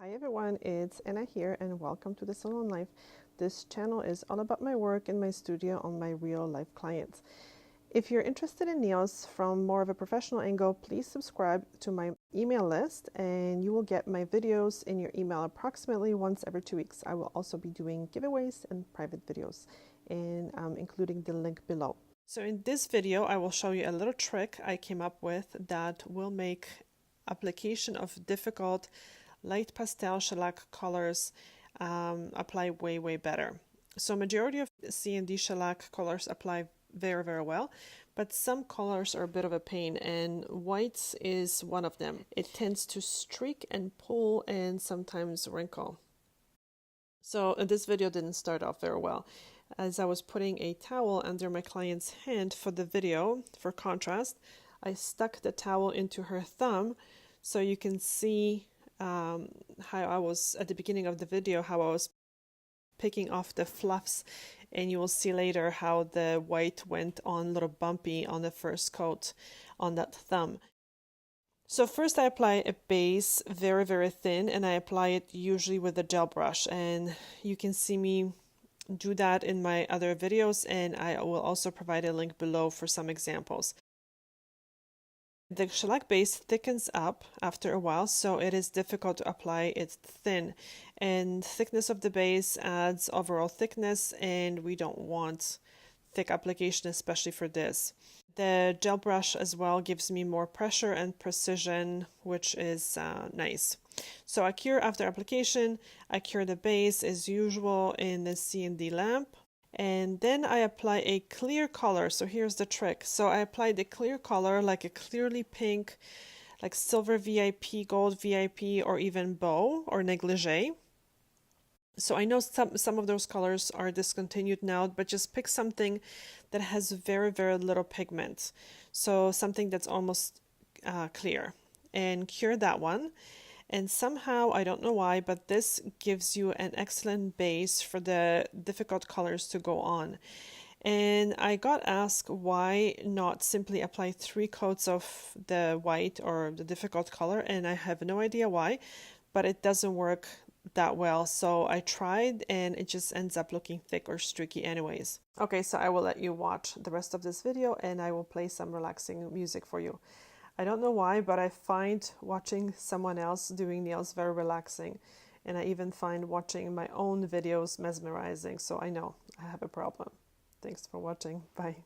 Hi everyone, it's Anna here and welcome to the Salon Life. This channel is all about my work in my studio on my real life clients. If you're interested in nails from more of a professional angle, please subscribe to my email list and you will get my videos in your email approximately once every 2 weeks. I will also be doing giveaways and private videos, and including the link below. So in this video, I will show you a little trick I came up with that will make application of difficult light pastel shellac colors apply way better. So majority of C&D shellac colors apply very well, but some colors are a bit of a pain, and white is one of them. It tends to streak and pull and sometimes wrinkle. So this video didn't start off very well. As I was putting a towel under my client's hand for the video for contrast, I stuck the towel into her thumb, so you can see how I was at the beginning of the video, how I was picking off the fluffs, and you will see later how the white went on a little bumpy on the first coat on that thumb. So first I apply a base very thin, and I apply it usually with a gel brush, and you can see me do that in my other videos, and I will also provide a link below for some examples. The shellac base thickens up after a while, so it is difficult to apply it thin, and thickness of the base adds overall thickness, and we don't want thick application, especially for this. The gel brush as well gives me more pressure and precision, which is nice. So I cure after application. I cure the base as usual in the C&D lamp. And then I apply a clear color. So here's the trick. So I applied the clear color, like a clearly pink, like silver VIP, gold VIP, or even Beau or negligee. So I know some of those colors are discontinued now, but just pick something that has very little pigment. So something that's almost clear, and cure that one. And somehow, I don't know why, but this gives you an excellent base for the difficult colors to go on. And I got asked why not simply apply 3 coats of the white or the difficult color, and I have no idea why, but it doesn't work that well. So I tried, and it just ends up looking thick or streaky anyways. Okay, so I will let you watch the rest of this video, and I will play some relaxing music for you. I don't know why, but I find watching someone else doing nails very relaxing, and I even find watching my own videos mesmerizing, so I know I have a problem. Thanks for watching. Bye.